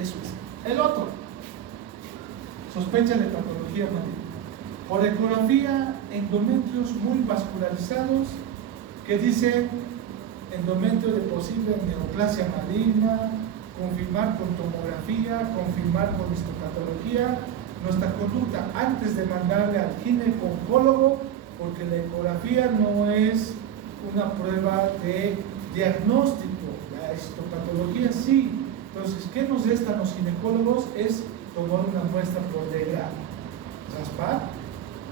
Eso es. El otro, sospecha de patología maligna. Por ecografía, endometrios muy vascularizados que dicen endometrio de posible neoplasia maligna, confirmar con tomografía, confirmar con histopatología. Nuestra conducta antes de mandarle al ginecólogo, porque la ecografía no es una prueba de diagnóstico, la histopatología sí. Entonces, ¿qué nos restan los ginecólogos? Es tomar una muestra por degrado, raspar,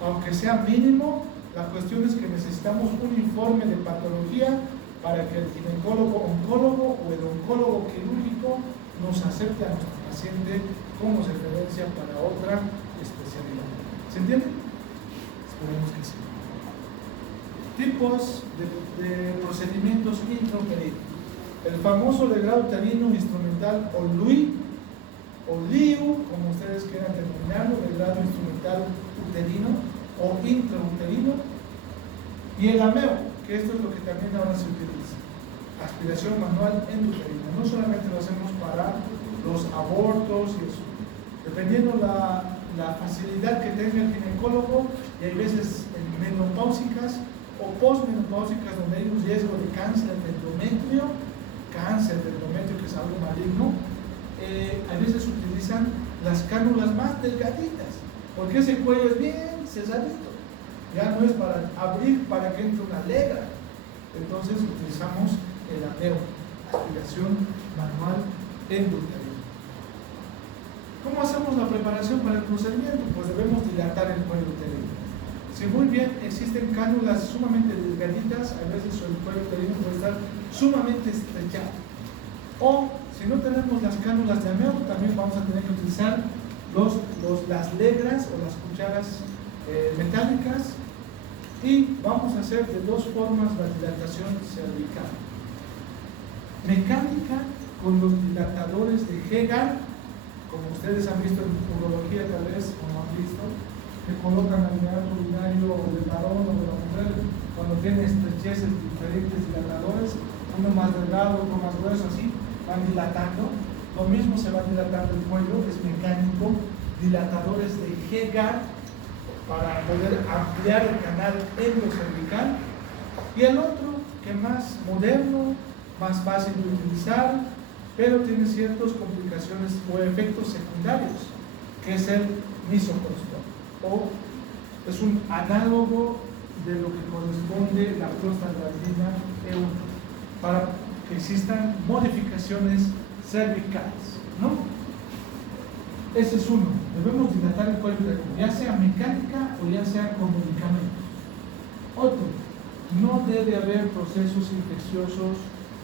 aunque sea mínimo. La cuestión es que necesitamos un informe de patología para que el ginecólogo oncólogo o el oncólogo quirúrgico nos acepte a nuestro paciente como referencia para otra especialidad. ¿Se entiende? Esperemos que sí. Tipos de procedimientos intrauterinos. El famoso legrado uterino instrumental o LUI, o LIU, como ustedes quieran denominarlo, legrado instrumental uterino o intrauterino, y el AMEO, que esto es lo que también ahora se utiliza, aspiración manual endouterina. No solamente lo hacemos para los abortos y eso, dependiendo la facilidad que tenga el ginecólogo, y hay veces menopáusicas o posmenopáusicas donde hay un riesgo de cáncer de endometrio, que es algo maligno. A veces utilizan las cánulas más delgaditas, porque ese cuello es bien cesadito, ya no es para abrir para que entre una legra. Entonces utilizamos el AMEO, aspiración manual endouterina. ¿Cómo hacemos la preparación para el procedimiento? Pues debemos dilatar el cuello uterino. Si muy bien existen cánulas sumamente delgaditas, a veces el cuello uterino puede estar sumamente estrechado. O si no tenemos las cánulas de AMEO, también vamos a tener que utilizar las legras o las cucharas metálicas, y vamos a hacer de dos formas la dilatación cervical: mecánica con los dilatadores de Hegar, como ustedes han visto en urología, tal vez, como han visto, que colocan al meandro urinario del varón o de la mujer cuando tiene estrecheces, diferentes dilatadores, uno más delgado, otro más grueso, así van dilatando. Lo mismo se va dilatando el cuello, es mecánico, dilatadores de Hegar para poder ampliar el canal endocervical. Y el otro, que más moderno, más fácil de utilizar, pero tiene ciertas complicaciones o efectos secundarios, que es el misoprostol, o es un análogo de lo que corresponde la prostaglandina E1, para que existan modificaciones cervicales, ¿no? Ese es uno. Debemos dilatar el cuello uterino, ya sea mecánica o ya sea con medicamentos. Otro, no debe haber procesos infecciosos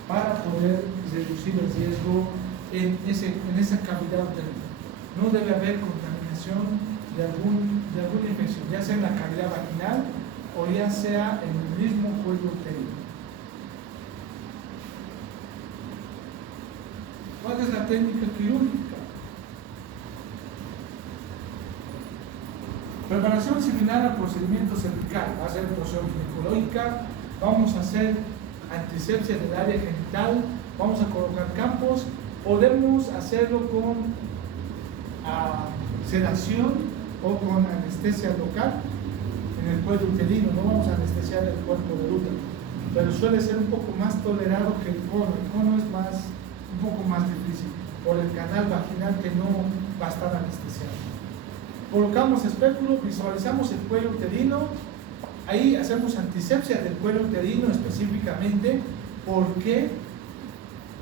para poder reducir el riesgo en esa cavidad uterina. No debe haber contaminación de alguna infección, ya sea en la cavidad vaginal o ya sea en el mismo cuello uterino. ¿Cuál es la técnica quirúrgica? Preparación similar al procedimiento cervical. Va a ser punción ginecológica, vamos a hacer antisepsia del área genital, vamos a colocar campos. Podemos hacerlo con sedación o con anestesia local en el cuello uterino. No vamos a anestesiar el cuerpo del útero, pero suele ser un poco más tolerado que el cono. El cono es un poco más difícil por el canal vaginal, que no va a estar anestesiado. Colocamos espéculo, visualizamos el cuello uterino, ahí hacemos antisepsia del cuello uterino específicamente. ¿Por qué?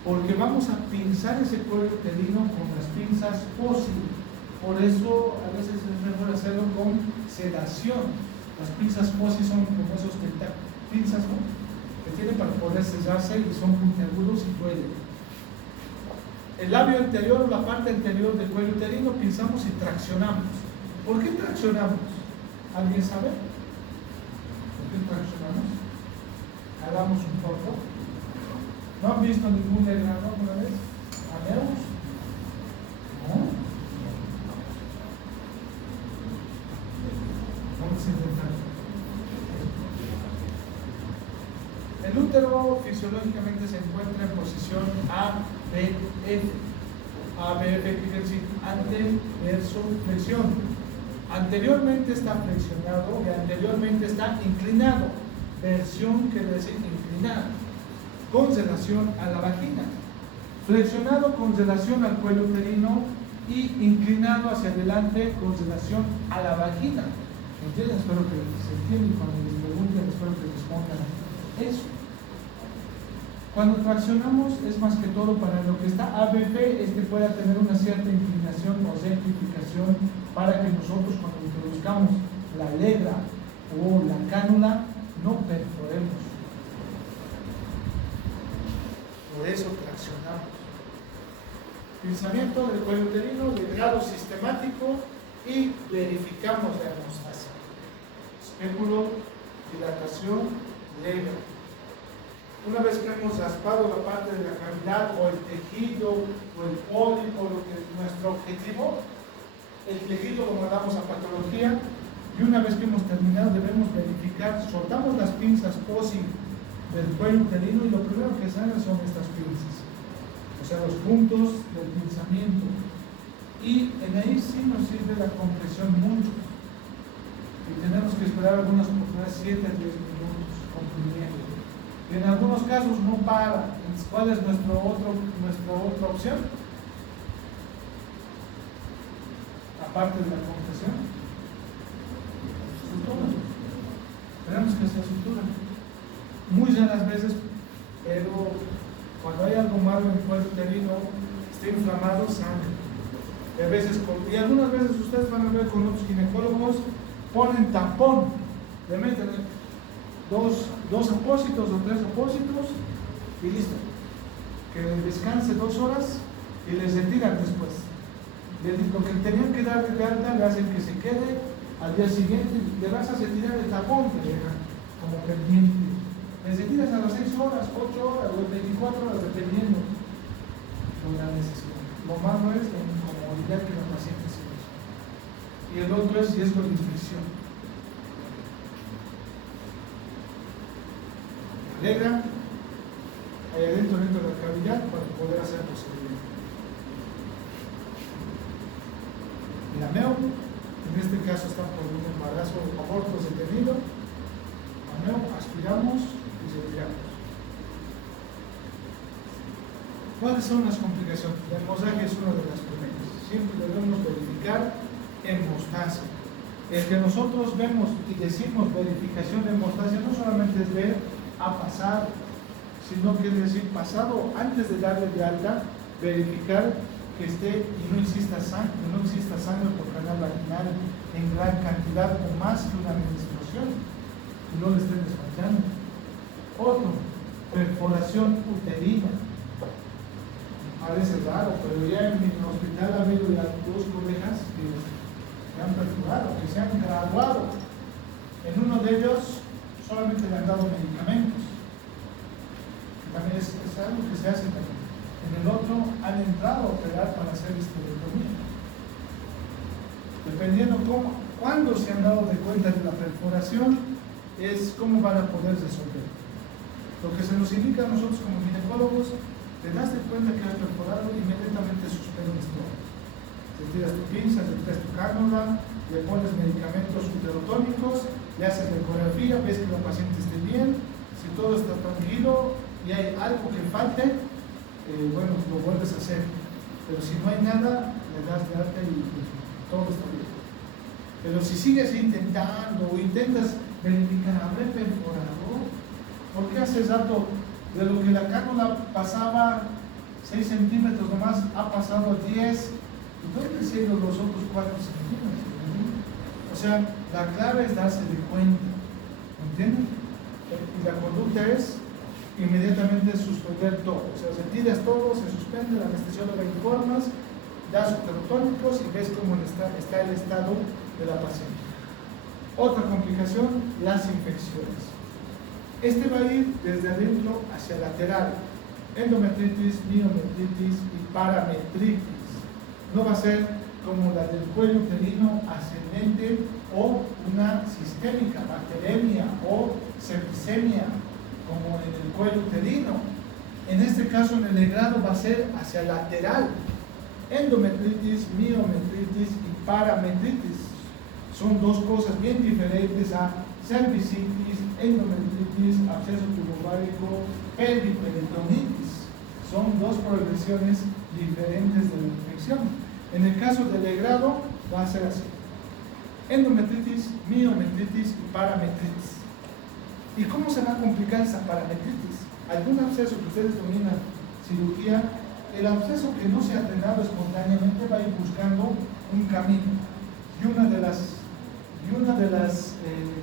Porque vamos a pinzar ese cuello uterino con las pinzas POSI. Por eso a veces es mejor hacerlo con sedación. Las pinzas POSI son como esos pinzas, ¿no?, que tienen para poder sellarse y son puntiagudos y duelen. El labio anterior o la parte anterior del cuello uterino pinzamos y traccionamos. ¿Por qué traccionamos? ¿Alguien sabe? ¿Por qué traccionamos? Hagamos un poco. ¿No han visto ningún legrado alguna vez? ¿Ameos? ¿No? Vamos a intentar. El útero pero fisiológicamente se encuentra en posición ABF. ABF quiere decir ante, verso, flexión. Anteriormente está flexionado y anteriormente está inclinado. Versión quiere decir inclinado, con relación a la vagina. Flexionado con relación al cuello uterino y inclinado hacia adelante con relación a la vagina. ¿Entienden? Espero que se entienda y cuando les pregunten, espero que respondan eso. Cuando traccionamos es más que todo para lo que está ABF, pueda tener una cierta inclinación o simplificación para que nosotros cuando introduzcamos la legra o la cánula no perforemos. Por eso traccionamos. Pinzamiento del cuello uterino de grado sistemático y verificamos la hemostasia. Espéculo, dilatación, legra. Una vez que hemos raspado la parte de la cavidad o el tejido o el pólipo, lo que es nuestro objetivo, el tejido lo mandamos a patología y una vez que hemos terminado debemos verificar, soltamos las pinzas POSI del cuello uterino y lo primero que salen son estas pinzas, o sea, los puntos del pinzamiento, y en ahí sí nos sirve la compresión mucho y tenemos que esperar algunas oportunidades 7 a 10 minutos comprimiendo. En algunos casos no para. ¿Cuál es nuestra otra opción? Aparte de la compresión, sutura. Esperamos que sea sutura. Muy raras veces, pero cuando hay algo malo en el cuello uterino, está inflamado, sangre. Y algunas veces ustedes van a ver con otros ginecólogos, ponen tampón, le meten dos apósitos o 3 apósitos y listo. Que descanse 2 horas y les retiran después. Lo que tenían que dar de alta le hacen que se quede, al día siguiente le vas a retirar el tapón que dejan como pendiente. Les retiras a las 6 horas, 8 horas o 24 horas dependiendo de la necesidad. Lo malo es la incomodidad que la paciente siente. Y el otro es riesgo de infección. Legra ahí adentro de la cavidad para poder hacer el procedimiento. La MEO, en este caso está por un embarazo o aborto detenido. La MEO, aspiramos y retiramos. ¿Cuáles son las complicaciones? La hemorragia es una de las primeras. Siempre debemos verificar hemostasia. El que nosotros vemos y decimos verificación de hemostasia no solamente es ver a pasar, sino que es decir, pasado, antes de darle de alta, verificar que esté y no exista sangre por canal vaginal en gran cantidad o más que una menstruación y no le estén desfallando. Otro, perforación uterina. Parece raro, pero ya en mi hospital ha habido ya 2 colegas que se han perforado, que se han graduado. En uno de ellos solamente le han dado medicamentos. También es algo que se hace también. En el otro han entrado a operar para hacer histerectomía. Dependiendo cuándo se han dado de cuenta de la perforación, es cómo van a poder resolver. Lo que se nos indica a nosotros como ginecólogos, te das de cuenta que has perforado, inmediatamente suspendes todo. Retiras tu pinza, retiras tu cánula, le pones medicamentos uterotónicos, le haces la ecografía, ves que la paciente esté bien. Si todo está tranquilo y hay algo que falte, bueno, lo vuelves a hacer. Pero si no hay nada, le das de alta y pues, todo está bien. Pero si sigues intentando o intentas verificar, ¿habré perforado? ¿Por qué hace rato de lo que la cánula pasaba 6 centímetros nomás, ha pasado 10? ¿Y dónde se han ido los otros 4 centímetros? O sea, la clave es darse de cuenta, ¿entienden? Y la conducta es inmediatamente suspender todo, o sea, retiras todo, se suspende, la anestesióloga informas, das uterotónicos y ves cómo está el estado de la paciente. Otra complicación, las infecciones. Va a ir desde adentro hacia lateral, endometritis, miometritis y parametritis. No va a ser como la del cuello uterino ascendente o una sistémica, bacteremia o septicemia. como en el cuello uterino. En este caso, en el legrado va a ser hacia el lateral. Endometritis, miometritis y parametritis. Son dos cosas bien diferentes a cervicitis, endometritis, absceso tubovárico, periperitonitis. Son dos progresiones diferentes de la infección. En el caso del legrado va a ser así: endometritis, miometritis y parametritis. ¿Y cómo se va a complicar esa parametritis? Algún absceso que ustedes dominan cirugía, el absceso que no se ha drenado espontáneamente va a ir buscando un camino. Y una de las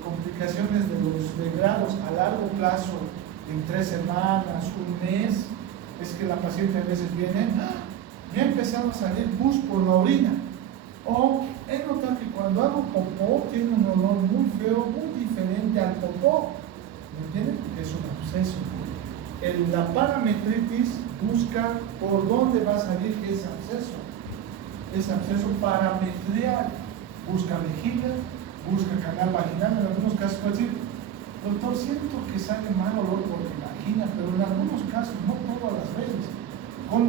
complicaciones de los legrados a largo plazo, en 3 semanas, un mes, es que la paciente a veces viene, me ha empezado a salir pus por la orina, o he notado que cuando hago popó tiene un olor muy feo, muy diferente al popó. ¿Me entienden? Porque es un absceso. La parametritis busca por dónde va a salir ese absceso parametrial. Busca vejiga, busca canal vaginal. En algunos casos puede decir, doctor, siento que sale mal olor por mi vagina, pero en algunos casos, no todas las veces.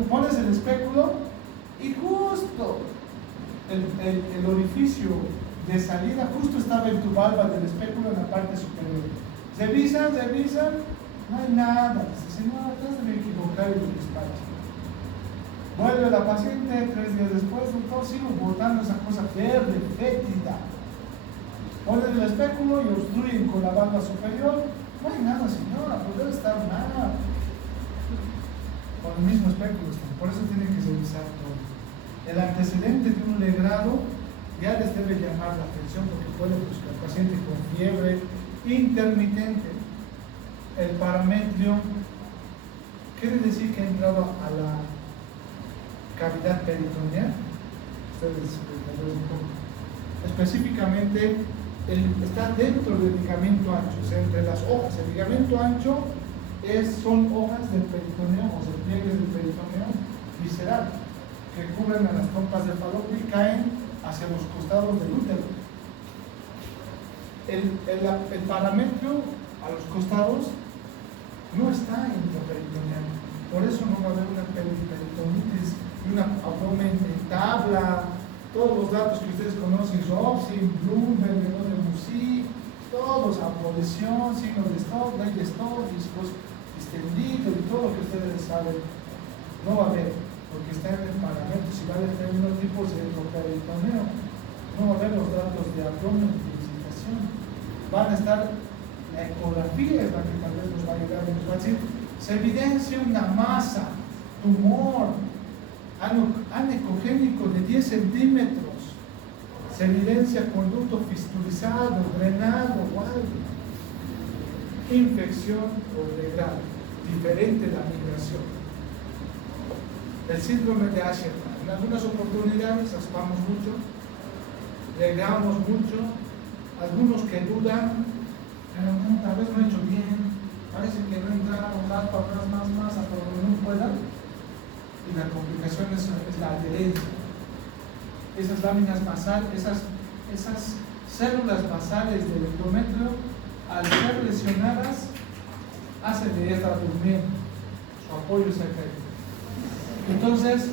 Pones el espéculo y justo el orificio de salida justo estaba en tu valva del espéculo en la parte superior. Revisan, no hay nada. Dice, señora, te has de equivocar y lo despacha. Vuelve la paciente 3 días después, doctor, sigo botando esa cosa verde, fétida. Ponen el espéculo y obstruyen con la valva superior. No hay nada, señora, pues debe estar mal. Con el mismo espéculo están. Por eso tienen que revisar todo. El antecedente de un legrado ya les debe llamar la atención, porque puede buscar paciente con fiebre intermitente. El parametrio quiere decir que ha entrado a la cavidad peritoneal. Ustedes un poco. Específicamente está dentro del ligamento ancho, o sea, entre las hojas. El ligamento ancho son hojas del peritoneo, o sea, pliegues del peritoneo visceral, que cubren a las trompas de falopio y caen hacia los costados del útero. El parametrio a los costados no está en lo peritoneal, por eso no va a haber una peritonitis y un abdomen en tabla. Todos los datos que ustedes conocen, Robson, Bloomberg, de Musi, todos, abolición, signo de Stock, ley de Stock, discos extendido y todo lo que ustedes saben, no va a haber, porque está en el parámetro. Si va a tener unos tipos de endoperitoneo, no va a haber los datos de abdomen de visitación. Van a estar, la ecografía es la que tal vez nos va a ayudar y nos va a decir, se evidencia una masa, tumor, anecogénico de 10 centímetros, se evidencia conducto fistulizado, drenado o algo. Infección o legrado, diferente la migración. El síndrome de Asherman, en algunas oportunidades raspamos mucho, legamos mucho, algunos que dudan, pero no, tal vez no he hecho bien, parece que no entraron más hasta donde no puedan. Y la complicación es la adherencia. Esas láminas basales, esas células basales del endometrio, al ser lesionadas, hacen de esta durmiendo, su apoyo se ha caído. Entonces,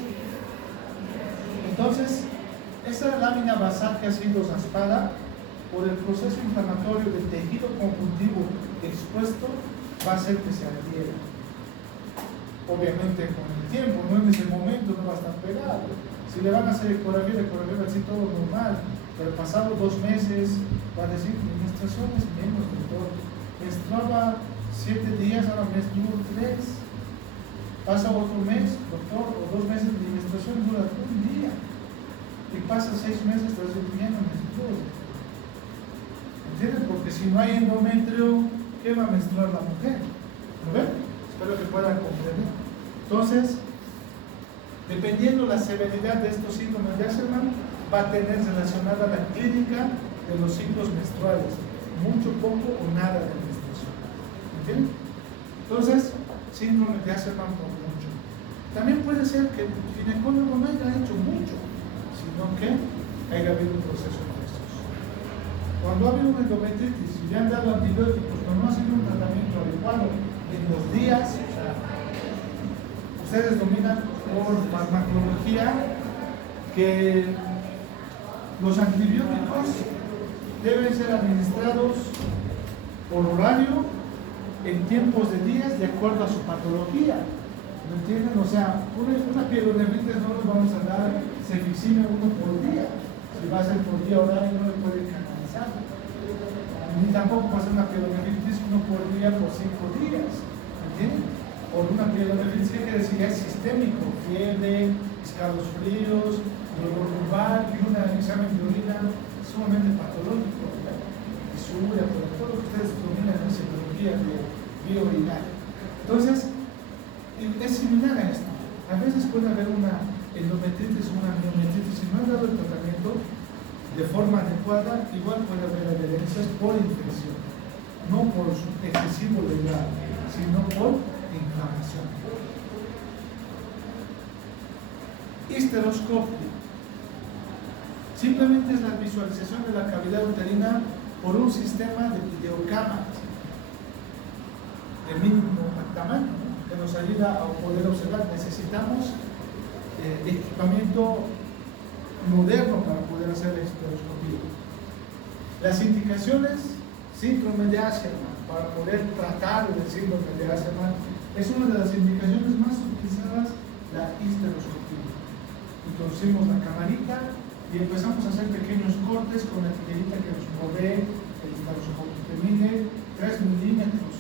esa lámina basal que ha sido raspada por el proceso inflamatorio del tejido conjuntivo expuesto, va a hacer que se adhiera. Obviamente con el tiempo, no en ese momento no va a estar pegado. Si le van a hacer ecografía va a decir todo normal, pero pasados 2 meses va a decir, mi menstruación es menos, doctor. Menstruaba 7 días, ahora menstruo 3. Pasa otro mes, doctor, o 2 meses, mi menstruación dura 1 día. Y pasa 6 meses, entonces ya no menstruo. ¿Entienden? Porque si no hay endometrio, ¿qué va a menstruar la mujer? ¿Lo ven? Espero que puedan comprender. Entonces, dependiendo la severidad de estos síndromes de Asherman, va a tener relacionada la clínica de los ciclos menstruales, mucho, poco o nada de menstruación. ¿Entienden? Entonces, síndrome de Asherman por mucho. También puede ser que el ginecólogo no haya hecho mucho, sino que haya habido un proceso de estos. Cuando ha habido una endometritis y le han dado antibióticos, pero no ha sido un tratamiento adecuado, en los días. Ustedes dominan por farmacología que los antibióticos deben ser administrados por horario en tiempos de días de acuerdo a su patología. ¿Me entienden? O sea, una pielonefritis no les vamos a dar cefixime uno por día. Si va a ser por día horario no le pueden canalizar. Ni tampoco va a ser una pielonefritis uno por día por 5 días. ¿Me entienden? Por una pielonefritis, ¿qué quiere decir? Ya es sistémico, fiebre, escalofríos, dolor lumbar y un examen de orina sumamente patológico, ¿verdad? Suria, por todo lo que ustedes dominan en psicología de biourinaria. Entonces, es similar a esto. A veces puede haber una endometritis o una miometritis, si no han dado el tratamiento de forma adecuada, igual puede haber adherencias por infección, no por excesivo legrado, sino por inflamación. Histeroscopio. Simplemente es la visualización de la cavidad uterina por un sistema de videocámaras de mínimo tamaño, ¿no? Que nos ayuda a poder observar. Necesitamos equipamiento moderno para poder hacer la histeroscopía. Las indicaciones: síndrome de Asherman, para poder tratar el síndrome de Asherman, es una de las indicaciones más utilizadas, la histeroscopía. Introducimos la camarita y empezamos a hacer pequeños cortes con la tijerita que nos provee el histeroscopio, que mide 3 milímetros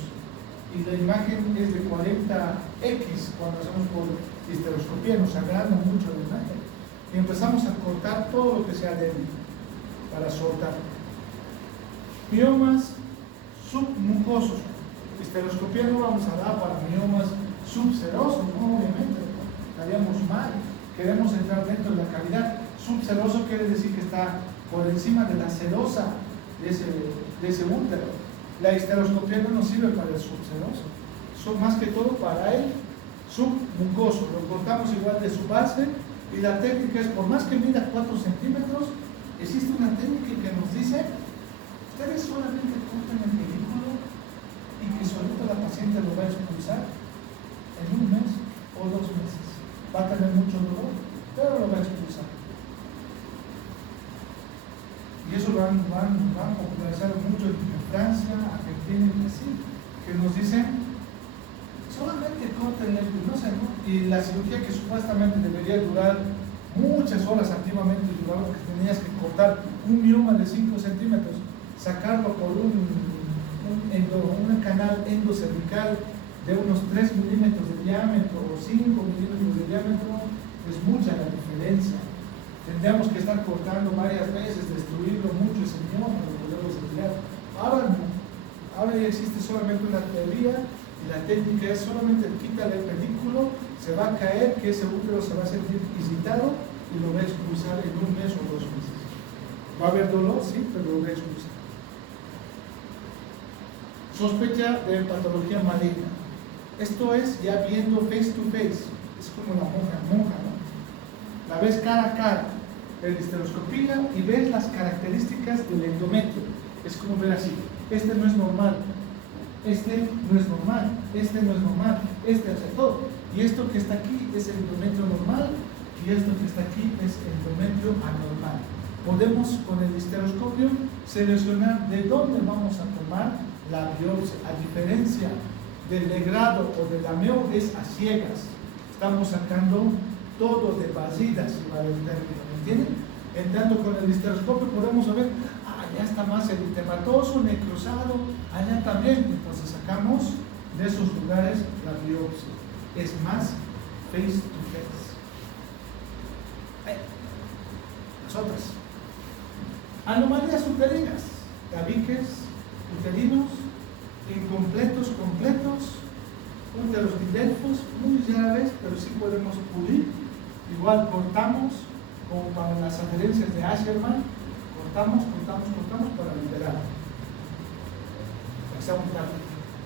y la imagen es de 40x cuando hacemos por histeroscopía, nos agranda mucho la imagen y empezamos a cortar todo lo que sea débil para soltar. Miomas submucosos. Histeroscopía no vamos a dar para miomas subserosos, no, obviamente, estaríamos mal. Queremos entrar dentro de la cavidad. Subseroso quiere decir que está por encima de la serosa de ese útero. La histeroscopía no nos sirve para el subseroso, son más que todo para el submucoso. Lo cortamos igual de su base y la técnica es, por más que mida 4 centímetros, existe una técnica que nos dice: ustedes solamente cortan el pedículo y que solito la paciente lo va a expulsar en 1 mes o 2 meses. Va a tener mucho dolor, pero lo va a expulsar. Y eso lo han popularizado mucho en Francia, Argentina y así, que nos dicen: solamente corten el no sé, ¿no? Y la cirugía, que supuestamente debería durar muchas horas, antiguamente duraba que tenías que cortar un mioma de 5 centímetros, sacarlo por un canal endocervical de unos 3 milímetros de diámetro o 5 milímetros de diámetro, es mucha la diferencia. Tendríamos que estar cortando varias veces, destruirlo mucho ese mioma para poderlo retirar. Ahora no. Ahora ya existe solamente una teoría y la técnica es solamente quítale el pedículo, se va a caer, que ese útero se va a sentir excitado y lo va a expulsar en 1 mes o 2 meses. ¿Va a haber dolor? Sí, pero lo va a expulsar. Sospecha de patología maligna. Esto es ya viendo face to face. Es como la monja, ¿no? La ves cara a cara, ves la histeroscopía y ves las características del endometrio. Es como ver así: este no es normal, este no es normal, este no es normal, este hace todo. Y esto que está aquí es el endometrio normal y esto que está aquí es el endometrio anormal. Podemos con el histeroscopio seleccionar de dónde vamos a tomar la biopsia. A diferencia del legrado o del lameo, es a ciegas. Estamos sacando todo de vasidas, para el término, ¿me entienden? Entrando con el histeroscopio podemos ver: allá está más eritematoso, necrosado, allá también. Entonces sacamos de esos lugares la biopsia. Es más face to face. Las otras: anomalías uterinas, tabiques uterinos incompletos, completos, úteros didelfos, muy rara vez, pero sí podemos pulir. Igual cortamos, como para las adherencias de Asherman, cortamos para liberar.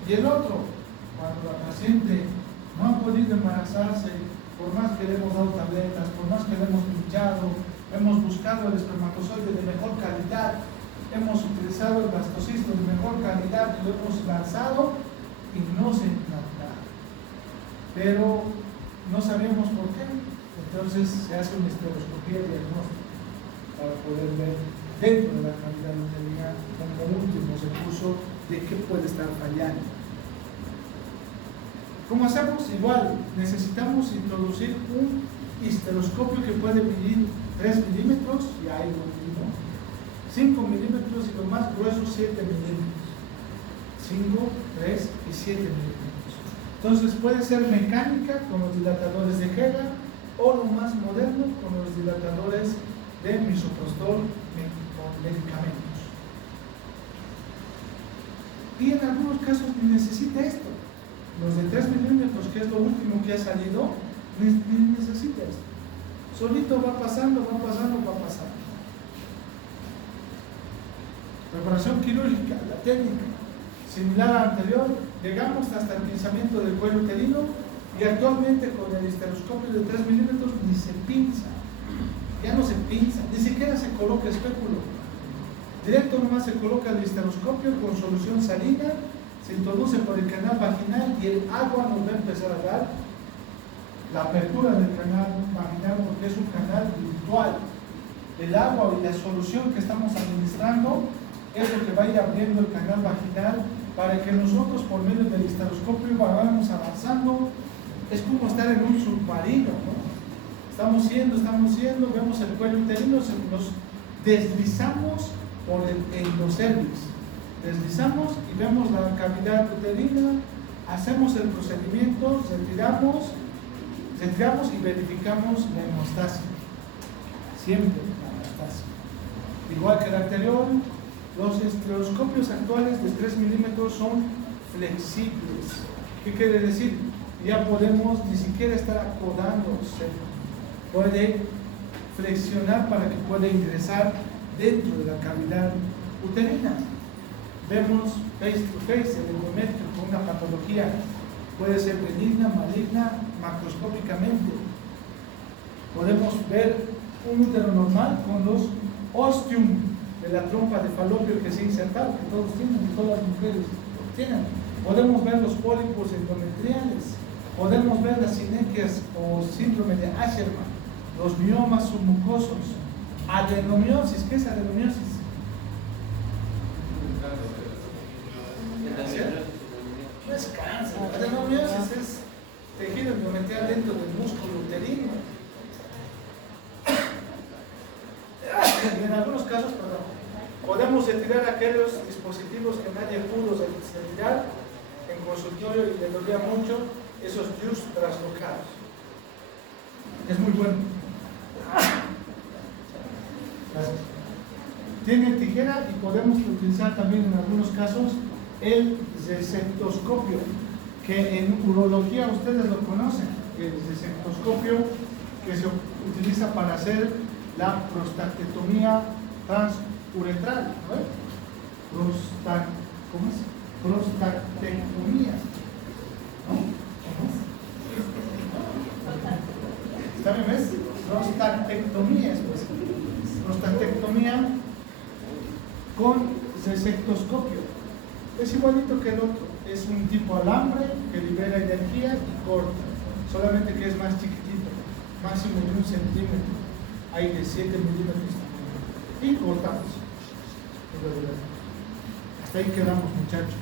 Y el otro, cuando la paciente no ha podido embarazarse, por más que le hemos dado tabletas, por más que le hemos pinchado, hemos buscado el espermatozoide de mejor calidad, hemos utilizado el blastocisto de mejor calidad y lo hemos lanzado, y no se nota, pero no sabemos por qué. Entonces se hace una histeroscopía diagnóstica para poder ver dentro de la cavidad uterina como último recurso de qué puede estar fallando. ¿Cómo hacemos? Igual, necesitamos introducir un histeroscopio que puede medir 3 milímetros, y ahí lo mismo, 5 milímetros y lo más grueso 7 milímetros. 5, 3 y 7 milímetros. Entonces puede ser mecánica con los dilatadores de Hela o lo más moderno con los dilatadores de misoprostol con medicamentos. Y en algunos casos necesita esto. Los de 3 milímetros, que es lo último que ha salido, necesita esto. Solito va pasando, va pasando, va pasando. Preparación quirúrgica, la técnica similar a la anterior, llegamos hasta el pinzamiento del cuello uterino y actualmente con el histeroscopio de 3 milímetros ni se pinza, ya no se pinza, ni siquiera se coloca espéculo. Directo nomás se coloca el histeroscopio con solución salina, se introduce por el canal vaginal y el agua nos va a empezar a dar la apertura del canal vaginal porque es un canal virtual. El agua y la solución que estamos administrando es lo que va a ir abriendo el canal vaginal para que nosotros por medio del histeroscopio vayamos avanzando. Es como estar en un submarino, ¿no? Estamos yendo, vemos el cuello uterino, nos deslizamos por el endocervix, deslizamos y vemos la cavidad uterina, hacemos el procedimiento, retiramos y verificamos la hemostasia, siempre la hemostasia. Igual que el anterior, los histeroscopios actuales de 3 milímetros son flexibles. ¿Qué quiere decir? Ya podemos ni siquiera estar acodándose, puede flexionar para que pueda ingresar dentro de la cavidad uterina. Vemos face to face el endometrio con una patología, puede ser benigna, maligna, macroscópicamente. Podemos ver un útero normal con los ostium de la trompa de falopio que se ha insertado, que todos tienen, que todas las mujeres tienen. Podemos ver los pólipos endometriales, podemos ver las sinequias o síndrome de Asherman, los miomas submucosos, adenomiosis. ¿Qué es adenomiosis? No es cáncer, adenomiosis es tejido endometrial dentro del músculo uterino. Y en algunos casos, podemos retirar aquellos dispositivos que nadie pudo retirar en consultorio y le dolía mucho, esos DIUs traslocados. Es muy bueno. Gracias. Tiene tijera y podemos utilizar también en algunos casos el resectoscopio, que en urología ustedes lo conocen, el resectoscopio que se utiliza para hacer la prostatectomía transuretral, ¿no? ¿Cómo es? Prostatectomía, ¿no? ¿Está bien, ves? Prostatectomía, pues. Prostatectomía con resectoscopio. Es igualito que el otro, es un tipo alambre que libera energía y corta, solamente que es más chiquitito, máximo de 1 centímetro, hay de 7 milímetros también, y cortamos. Hasta ahí quedamos, muchachos.